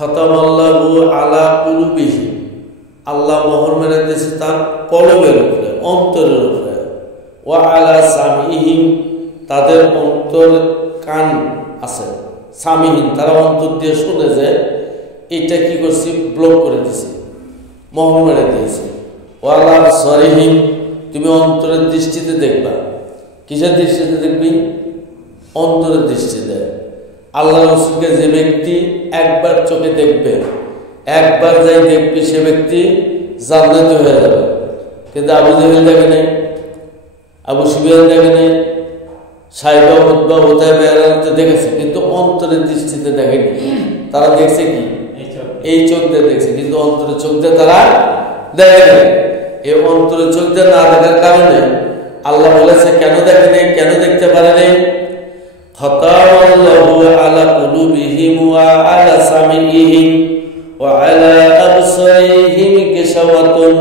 খতামাল্লাহু আলা কুলুবিহি, আল্লাহ মোহর মেরে দিয়েছে তার কলবের উপরে, অন্তরের উপরে। ওয়া আলা সামিহিম, তাদের অন্তর কান আছে, সামিহিম তারা অন্তর দিয়ে শুনে যে এটা কি করছি, ব্লক করে দিছে, মোহর মেরে দিয়েছে। ওয়া আলা আবসারিহিম, তুমি অন্তরের দৃষ্টিতে দেখবা। কিসের দৃষ্টিতে দেখবি? অন্তরের দৃষ্টিতে। আল্লাহ রসুলকে যে ব্যক্তি একবার চোখে দেখবে, একবার যাই দেখবি, সে ব্যক্তি জান্নাতি হয়ে যাবে। কিন্তু আবু জেহেল দেখে নেই, আবু সুফিয়ান দেখে নেই, সাইবা উতবা ওতাইবা এরাতে দেখেছে, কিন্তু অন্তরের দৃষ্টিতে দেখেনি। তারা দেখছে কি? এই চোখ দিয়ে দেখছে, কিন্তু অন্তরের চোখ দিয়ে তারা দেখে নেই। এই অন্তরের চোখ দিয়ে না দেখার কারণে আল্লাহ বলেছে কেন দেখে নেই, কেন দেখতে পারে নেই? খতামাল্লাহু আলা কুলুবিহিম ওয়া আলা সামিইহিম ওয়া আলা আবসারিহিম গিশাওয়াতুন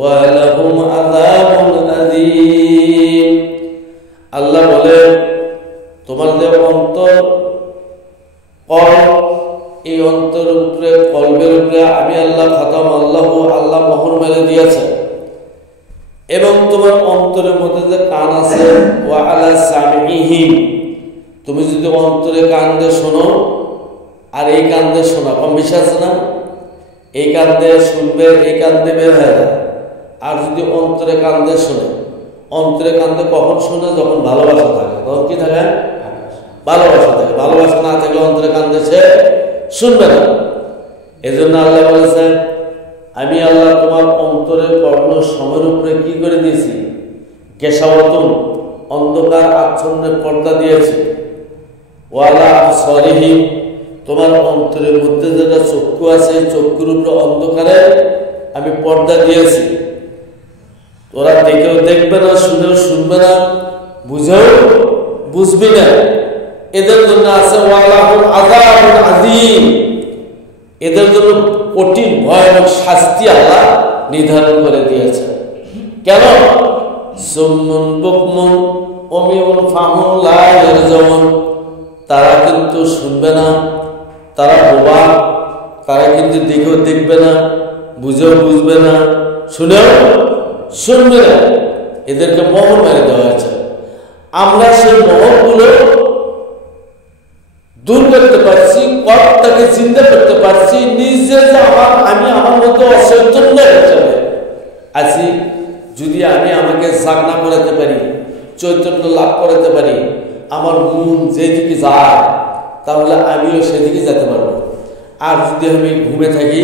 ওয়া লাহুম আযাবুন আযীম। আল্লাহ বলে তোমাদের অন্তর, কলব, এই অন্তরের উপরে, কলবের উপরে আমি আল্লাহ খতামাল্লাহু, আল্লাহ মোহর মেরে দিয়েছে। এবং তোমার অন্তরের মধ্যে যে কান আছে, ওয়া আলা সামিইহিম, তুমি যদি অন্তরে কান দিয়ে শোনো আর এই কান দিয়ে শোনা, কম বেশি আছে না? এই কান দিয়ে শুনবে, এই কান দিয়ে বের হয়ে যায়। আর যদি অন্তরে কান দিয়ে শোনে, অন্তরে কান দিয়ে কখন শোনে? যখন ভালোবাসা থাকে। তখন কি থাকে? ভালোবাসা থাকে। ভালোবাসা না থাকলে অন্তরে কান দিয়ে সে শুনবে না। এই জন্য আল্লাহ বলেছেন আমি আল্লাহ তোমার অন্তরে কর্ণ সময়ের উপরে কি করে দিয়েছি? গেশাওয়াতুন, অন্ধকার আচ্ছন্নের পর্দা দিয়েছে। ওয়ালা আবসারিহিম, তোমার অন্তরের মধ্যে যেটা চক্ষু আছে, চক্ষুর উপরে অন্ধকারে আমি পর্দা দিয়েছি। তোরা দেখেও দেখবে না, শুনেও শুনবে না, বুঝেও বুঝবি না। এদের জন্য আছে ওয়ালাহুম আযাবুন আযীম, এদের জন্য কঠিন ভয়ানক শাস্তি আল্লাহ নির্ধারণ করে দিয়েছে। কেন? সুম্মুন বুকমুন উমিয়ুন ফাহুম লা ইয়ারজুন, তারা কিন্তু শুনবে না, তারা বোবা, তারা কিন্তু দেখেও দেখবে না, বুঝেও বুঝবে না, শুনেও শুনবে না। এদেরকে মোহর মেরে দেওয়া হয়েছে। আমরা সেই মোহরগুলো দূর করতে পারছি, কর্তাকে চিন্তা করতে পারছি, নিজে যে আমি আমার মধ্যে অচৈতন্য হিসেবে আছি। যদি আমি আমাকে জাগনা করাতে পারি, চৈতন্য লাভ করাতে পারি, আমার মন যেদিকে যায় তাহলে আমিও সেদিকে যেতে পারবো। আর যদি আমি ঘুমে থাকি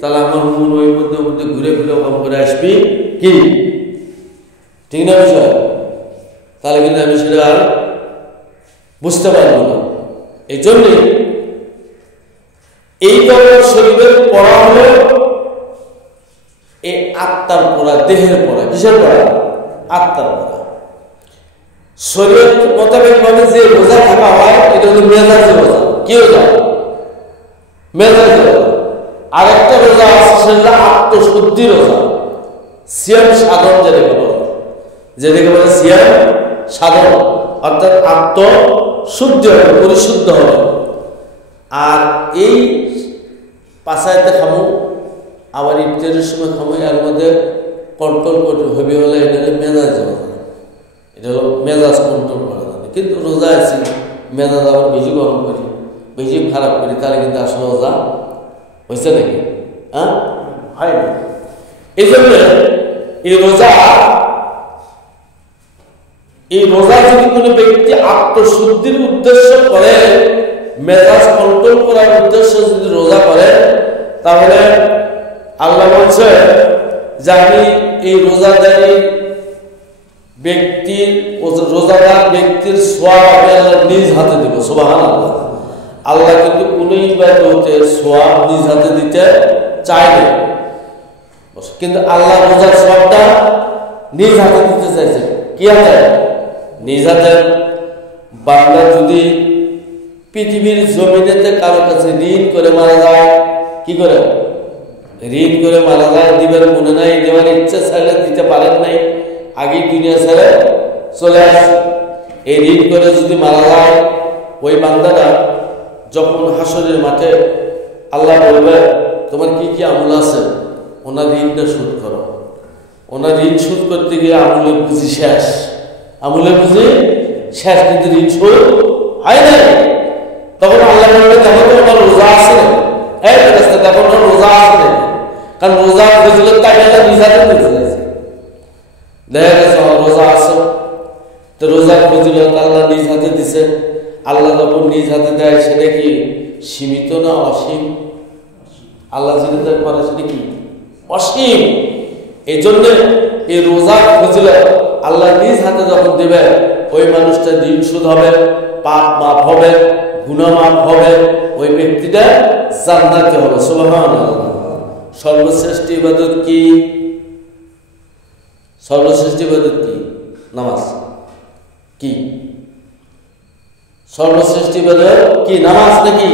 তাহলে আমার মন ওই মধ্যে মধ্যে ঘুরে ঘুরে ওখান করে আসবি, কি ঠিক না বিষয়? তাহলে কিন্তু আমি সেটা আর বুঝতে পারবো না। এই জন্যে এই ধরনের শরীরের পড়া হলো এই আত্মার পড়া, দেহের পড়া। কিসের পড়া? আত্মার পড়া। শরীর মোতাবেক ভাবে যে রোজা থাকা হয় এটা হলো মেজাজি রোজা। কি রোজা? মেজাজি রোজা। আরেকটা রোজা আছে সেটা আত্মশুদ্ধি রোজা, সিয়াম সাধন যেটাকে বলে, যেটাকে বলে সিয়াম সাধন, অর্থাৎ আত্মশুদ্ধি হবে, পরিশুদ্ধ হবে। আর এই পাশাইতে খামো, আবার ইফতারের সময় খামো, এর মধ্যে কন্ট্রোল করতে হবে হলে এটা মেজাজ রোজা। এটা হলো মেজাজ কন্ট্রোল করা যাবে। কিন্তু রোজা আছি, মেজাজ আবার বেশি গরম করি, বেশি খারাপ করি, তাহলে কিন্তু আসলে রোজা হয়েছে নাকি? হ্যাঁ, হয় না। এই জন্য এই রোজা যদি কোনো ব্যক্তি আত্মশুদ্ধির উদ্দেশ্য করে, মেজাজ কন্ট্রোল করার উদ্দেশ্য যদি রোজা করে, তাহলে আল্লাহ বলছে যে আমি এই রোজাদারি ব্যক্তির, রোজাদার ব্যক্তির সওয়াব আমি আল্লাহ নিজ হাতে দেব। সুবহানাল্লাহ। আল্লাহ কিন্তু কোন ইবাদতের সওয়াব নিজ হাতে দিতে চায় না, কিন্তু আল্লাহ রোজার সওয়াবটা নিজ হাতে দিতে চাইছে। কি হাতে? নিজ হাতে। বান্দা যদি পৃথিবীর জমিনেতে কারো কাছে ঋণ করে মারা যায়, কি করে? ঋণ করে মারা যায়, দিবেন মনে নাই, দেওয়ার ইচ্ছা ছাড়লে দিতে পারেন নাই, আগেই দুনিয়া ছেড়ে চলে আসে। এই ঋণ করে যদি মারা যায়, ওই বান্দাটা যখন হাসরের মাঠে আল্লাহ বলবে তোমার কি কি আমল আছে, ওনার ঋণটা শোধ করো। ওনার ঋণ শোধ করতে গিয়ে আমলের পুঁজি শেষ, আমলের পুঁজি শেষ, কিন্তু ঋণ শোধ হয় না। তখন আল্লাহ বলবে দেখো তো ওনার রোজা আছে না, এই রাস্তা দেখো ওনার রোজা আছে না, কারণ রোজা ফজিলত তাই নিজাতে দিতে চাইছে। দেখা গেছে রোজা আছে, তো রোজার ফজিলত আল্লাহ নিজ হাতে দিছে। আল্লাহ যখন নিজ হাতে দেয় সেটা কি সীমিত না অসীম? আল্লাহ যেটা করে সেটা কি অসীম। এই জন্য এই রোজার ফজিলত আল্লাহ নিজ হাতে যখন দেবে, ওই মানুষটা ঋণ শোধ হবে, পাপ মাফ হবে, গুনাহ মাফ হবে, ওই ব্যক্তিটা জান্নাতে হবে। সুবহানাল্লাহ। সর্বশ্রেষ্ঠ ইবাদত কি? সর্বশ্রেষ্ঠ ইবাদত কি? নামাজ। কি সর্বশ্রেষ্ঠ ইবাদত কি? নামাজ নাকি?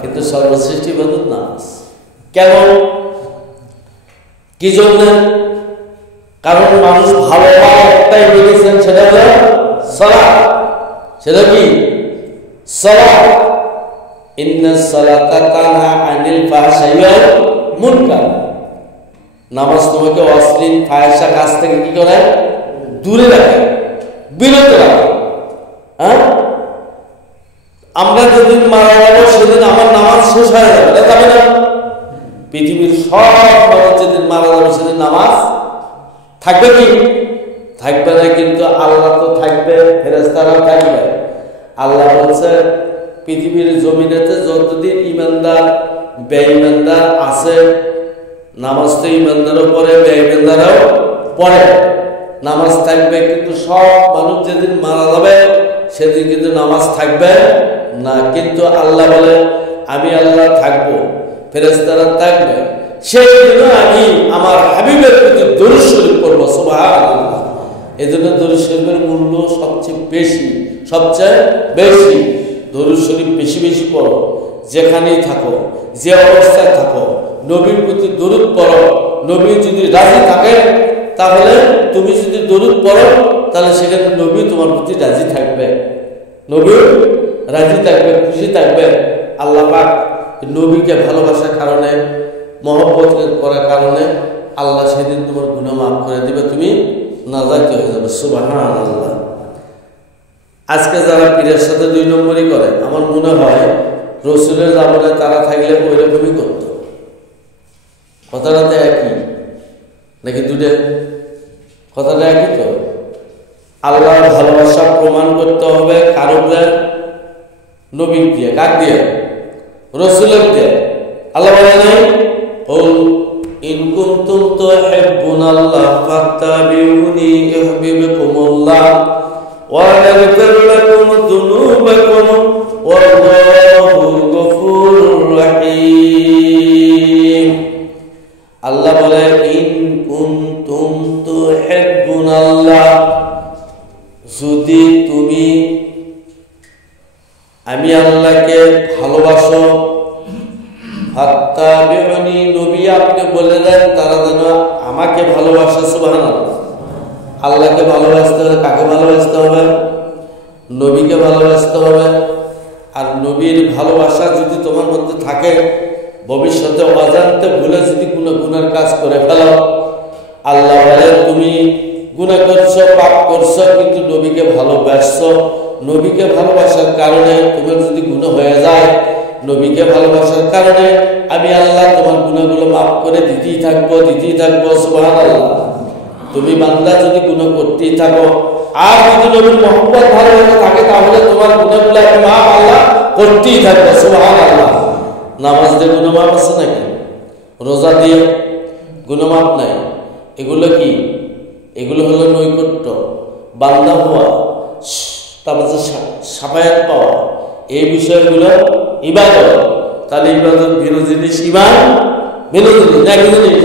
কিন্তু সর্বশ্রেষ্ঠ ইবাদত নামাজ। কেন? কি জন্য? কারণ মানুষ ভালো হওয়ার একটাই মেডিসিন, সেটা হলো সালাত। সেটা কি? সালাত। ইন্নাস সালাতা তানহা আনিল ফাহশাই ওয়াল মুনকার। নামাজ তোমাকে অশ্লীল ফাহিশা কাজ থেকে কি করে? দূরে রাখে, বিরত রাখে। হ্যাঁ, আমরা যেদিন মারা যাবো সেদিন আমার নামাজ শেষ হয়ে যাবে, যাবে না? পৃথিবীর সব মানুষ যেদিন মারা যাবে সেদিন নামাজ থাকবে কি? থাকবে না। কিন্তু আল্লাহ তো থাকবে, ফেরেশতারাও থাকবে। আল্লাহ বলছে পৃথিবীর জমিনেতে যতদিন ইমানদার বেঈমানদার আছে, নামাজ তো ইমানদারও পড়ে বেঈমানদারও পড়ে, নামাজ থাকবে। কিন্তু সব মানুষ যেদিন মারা যাবে সেদিন কিন্তু নামাজ থাকবে না। কিন্তু আল্লাহ বলে আমি আল্লাহ থাকবো, ফেরেশতারা থাকবে, সেই জন্য আমি আমার হাবিবের প্রতি দরুদ শরীফ পড়ব। সুবহানাল্লাহ। এই জন্য দরুদ শরীফের মূল্য সবচেয়ে বেশি, সবচেয়ে বেশি। দরুদ শরীফ বেশি বেশি পড়ো, যেখানেই থাকো, যে অবস্থায় থাকো, নবীর প্রতি দরুদ পড়ো। নবী যদি রাজি থাকে, তাহলে তুমি যদি দরুদ পড়ো, তাহলে সেখানে নবী তোমার প্রতি রাজি থাকবে, নবী রাজি থাকবে, খুশি থাকবে। আল্লাহ পাক নবীকে ভালোবাসার কারণে, মহব্বত করার কারণে আল্লাহ সেদিন তোমার গুনাহ মাফ করে দিবে, তুমি নাজাত হয়ে যাবে। সুবহানাল্লাহ। আজকে যারা পীরের সাথে 2 নম্বরই করে, আমার মনে হয় রসুলের জামানে তারা থাকলে ওই রকমই করত। কথাটা তো একই নাকি? দুটো কথাটা একই তো। আল্লাহর ভালোবাসা প্রমাণ করতে হবে কারণে নবী দিয়ে, কাক দিয়ে? রসুলের দিয়ে। আল্লাহ বলে নাই কুল ইন কুনতুম তুহিব্বুনাল্লাহ ফাত্তাবিউনি ইউহিব্বুকুমুল্লাহ ওয়া ইয়াগফির লাকুম যুনুবাকুম ওয়াল্লাহু গফুরুর রহিম। আল্লাহ বলে ইন কুনতুম তুহিব্বুনাল্লাহ, যদি তুমি আমি আল্লাহকে ভালোবাসো, ফাত্তাবিউনি, নবী আপনি বলে দেন তারা যেন আমাকে ভালোবাসে। সুবহানাল্লাহ। আল্লাহকে ভালোবাসতে হবে, কাকে ভালোবাসতে হবে? নবীকে ভালোবাসতে হবে। আর নবীর ভালোবাসা যদি তোমার মধ্যে থাকে, ভবিষ্যতে অজান্তে ভুলে যদি কোনো গুনার কাজ করে ফেলো, আল্লাহ বলে তুমি গুনাহ করছো, পাপ করছো, কিন্তু নবীকে ভালোবাসছো। নবীকে ভালোবাসার কারণে তোমার যদি গুনাহ হয়ে যায়, নবীকে ভালোবাসার কারণে আমি আল্লাহ তোমার গুনাহগুলো মাফ করে দিতেই থাকবো, দিতেই থাকবো। সুবহানাল্লাহ। তুমি বান্দা যদি গুনাহ করতেই থাকো, আর যদি নবীর মহব্বত ভালোবাসা থাকে, তাহলে তোমার গুনাহগুলো আমি মাফ আল্লাহ করতেই থাকবো। সুবহানাল্লাহ। নামাজ দিয়ে গুনাহ মাফ আছে নাকি? রোজা দিয়ে গুনাহ মাফ নাই। এগুলো কি? এগুলো হলো নৈকট্য, বান্দা হওয়া, তারপর সাফায়াত পাওয়া, এই বিষয়গুলো ইবাদত। তাহলে ইবাদত ভিন্ন জিনিস, ইমান ভিন্ন জিনিস, একই জিনিস।